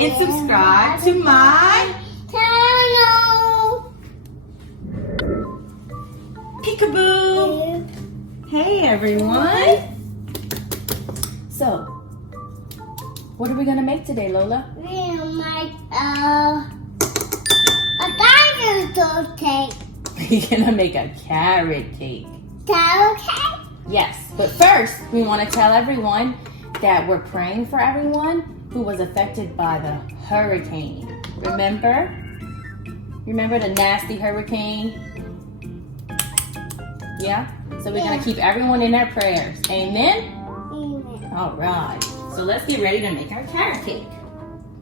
and subscribe to my channel. Peekaboo. Hey everyone. So, what are we gonna make today, Lola? We'll make a dinosaur cake. We're gonna make a carrot cake. Carrot cake? Yes, but first we want to tell everyone that we're praying for everyone who was affected by the hurricane. Remember? Remember the nasty hurricane? Yeah? So we're gonna keep everyone in our prayers. Amen? Amen. All right. So let's get ready to make our carrot cake.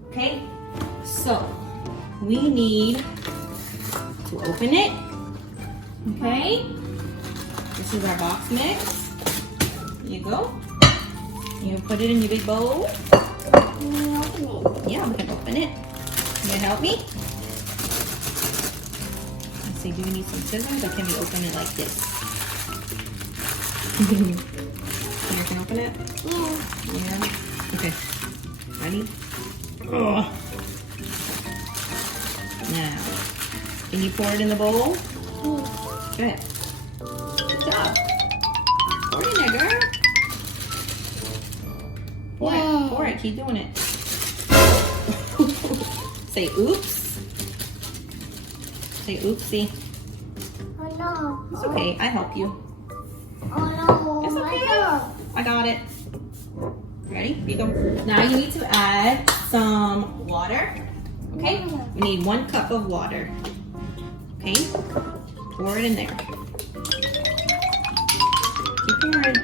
Okay? So we need to open it. Okay? This is our box mix. Here you go. You can put it in your big bowl. Yeah, we can open it. You gonna help me? Let's see, do we need some scissors or can we open it like this? Here, can you open it? Yeah. Okay. Ready? Oh. Now, can you pour it in the bowl? Go ahead. Good job. Pour it in there, girl. Pour it. Pour it. Keep doing it. Say oops. Say oopsie. Oh no. It's okay. I help you. Oh no. It's okay. I got it. Ready? Here you go. Now you need to add some water. Okay? We need 1 cup of water. Okay? Pour it in there. Keep pouring.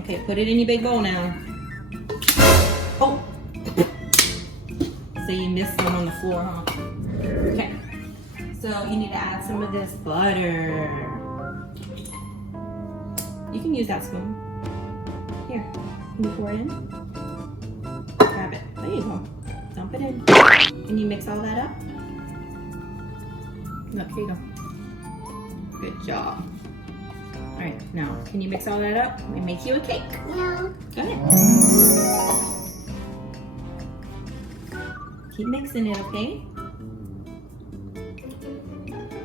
Okay, put it in your big bowl now. Oh! So you missed some on the floor, huh? Okay. So you need to add some of this butter. You can use that spoon. Here, can you pour it in? Grab it. There you go. Dump it in. Can you mix all that up? Look, here you go. Good job. All right, now, can you mix all that up and make you a cake? No. Go ahead. Keep mixing it, okay?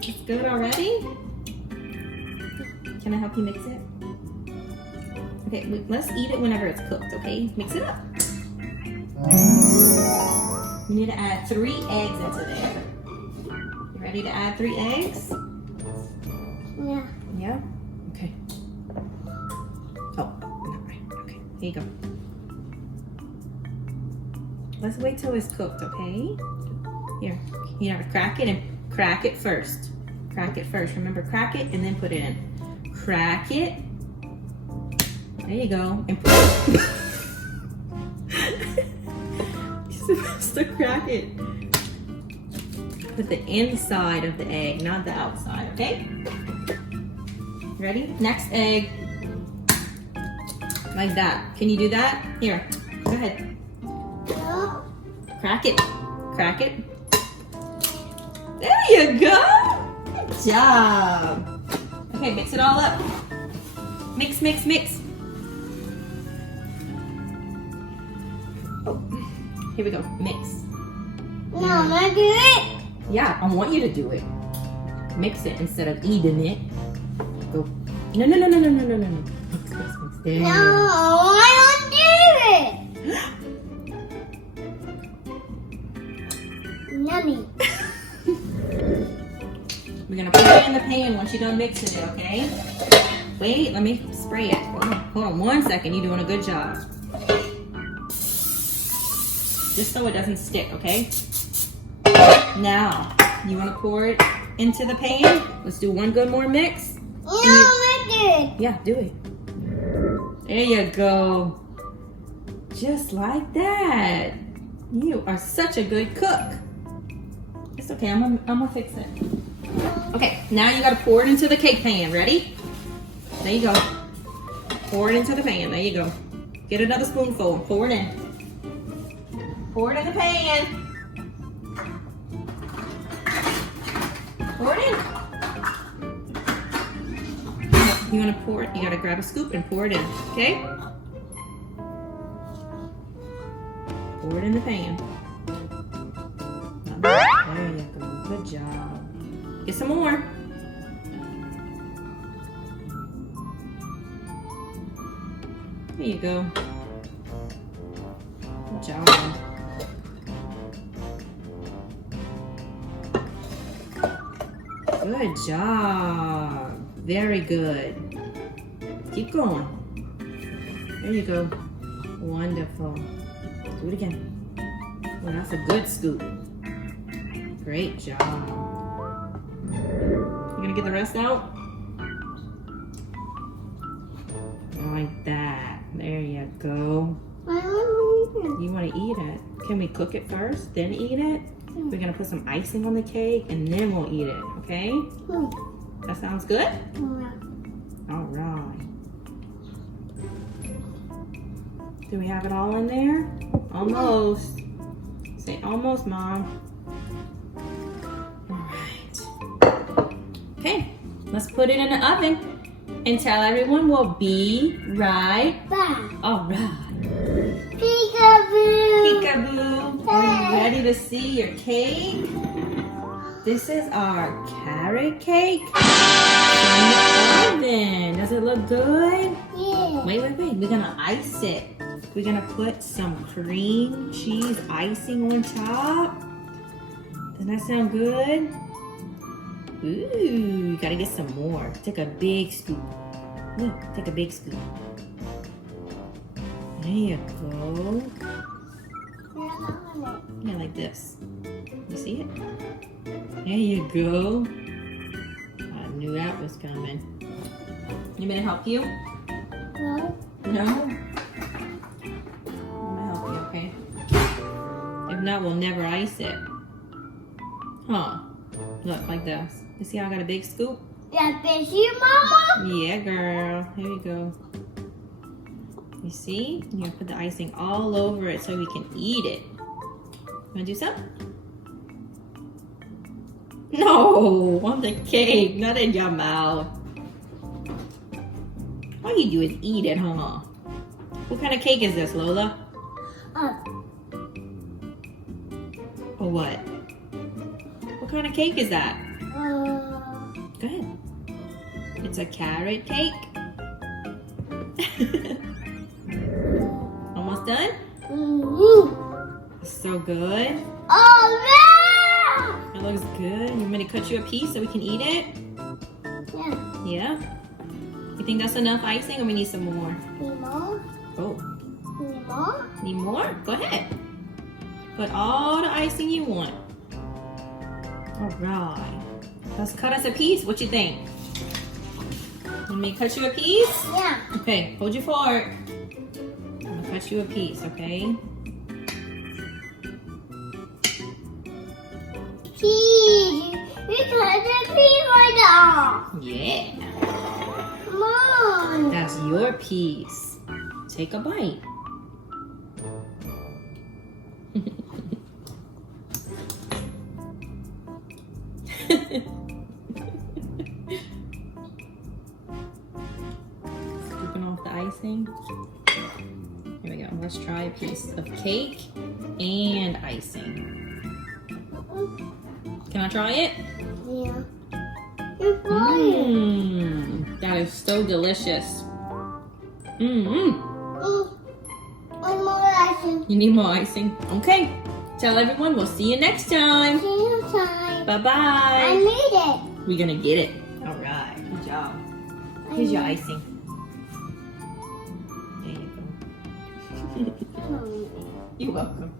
It's good already? Can I help you mix it? Okay, let's eat it whenever it's cooked, okay? Mix it up. You need to add 3 eggs into there. You ready to add 3 eggs? Yeah. Yeah? Okay. Oh, not right. Okay, here you go. Let's wait till it's cooked, okay? Here, you have to crack it and crack it first. Crack it first. Remember, crack it and then put it in. Crack it. There you go. And put it. You're supposed to crack it. Put the inside of the egg, not the outside, okay? Ready? Next egg. Like that. Can you do that? Here, go ahead. No. Crack it. Crack it. There you go. Good job. Okay, mix it all up. Mix, mix, mix. Oh, here we go. Mix. No, I'm gonna do it. Yeah, I want you to do it. Mix it instead of eating it. Go. No, no, no, no, no, no, no, no. Mix, mix, mix. There. No, I don't do it. Yummy. We're gonna put it in the pan once you're done mixing it, okay? Wait, let me spray it. Hold on 1 second. You're doing a good job. Just so it doesn't stick, okay? Now, you wanna pour it into the pan? Let's do 1 good more mix. No, I did. Yeah, do it. There you go. Just like that. You are such a good cook. It's okay, I'm gonna fix it. Okay, now you gotta pour it into the cake pan. Ready? There you go. Pour it into the pan. There you go. Get another spoonful and pour it in. Pour it in the pan. Pour it in. You want to pour it, you got to grab a scoop and pour it in, okay? Pour it in the pan. There you go. Good job. Get some more. There you go. Good job. Good job. Very good. Keep going. There you go. Wonderful. Do it again. Well, that's a good scoop. Great job. You gonna get the rest out? Like that. There you go. You want to eat it? Can we cook it first, then eat it? We're gonna put some icing on the cake and then we'll eat it, okay? That sounds good? All right. Do we have it all in there? Almost. Say almost, Mom. All right. Okay, let's put it in the oven and tell everyone we'll be right back. All right. Peekaboo. Peekaboo. Are you ready to see your cake? This is our carrot cake in the oven. Does it look good? Yeah. Wait. We're gonna ice it. We're gonna put some cream cheese icing on top. Doesn't that sound good? Ooh, you gotta get some more. Take a big scoop. Look, take a big scoop. There you go. Yeah, like this. You see it? There you go. I knew that was coming. You want me to help you? No. No? I'm gonna help you, okay? If not, we'll never ice it. Huh. Look, like this. You see how I got a big scoop? That is you, Mama? Yeah, girl. Here we go. You see? You're gonna put the icing all over it so we can eat it. Wanna do some? No, on the cake, not in your mouth. All you do is eat it, huh? What kind of cake is this, Lola? Or what? What kind of cake is that? Go ahead. It's a carrot cake. Almost done? So good. Oh, It looks good. You want me to cut you a piece so we can eat it? yeah. Yeah? You think that's enough icing or we need some more? Need more? Oh, Need more? need more? Go ahead. Put all the icing you want. All right. Let's cut us a piece. What you think? Want me to cut you a piece? Yeah. Okay, hold your fork. I'm gonna cut you a piece, okay? Cheese. We cut the pea right off. Yeah. Come on. That's your piece. Take a bite. Scooping off the icing. Here we go. Let's try a piece of cake and icing. Can I try it? Yeah. You're fine. That is so delicious. One more icing. You need more icing? Okay. Tell everyone we'll see you next time. See you time. I Bye-bye. made it. We're gonna get it. All right. Good job. Here's your icing. There you go. You're welcome.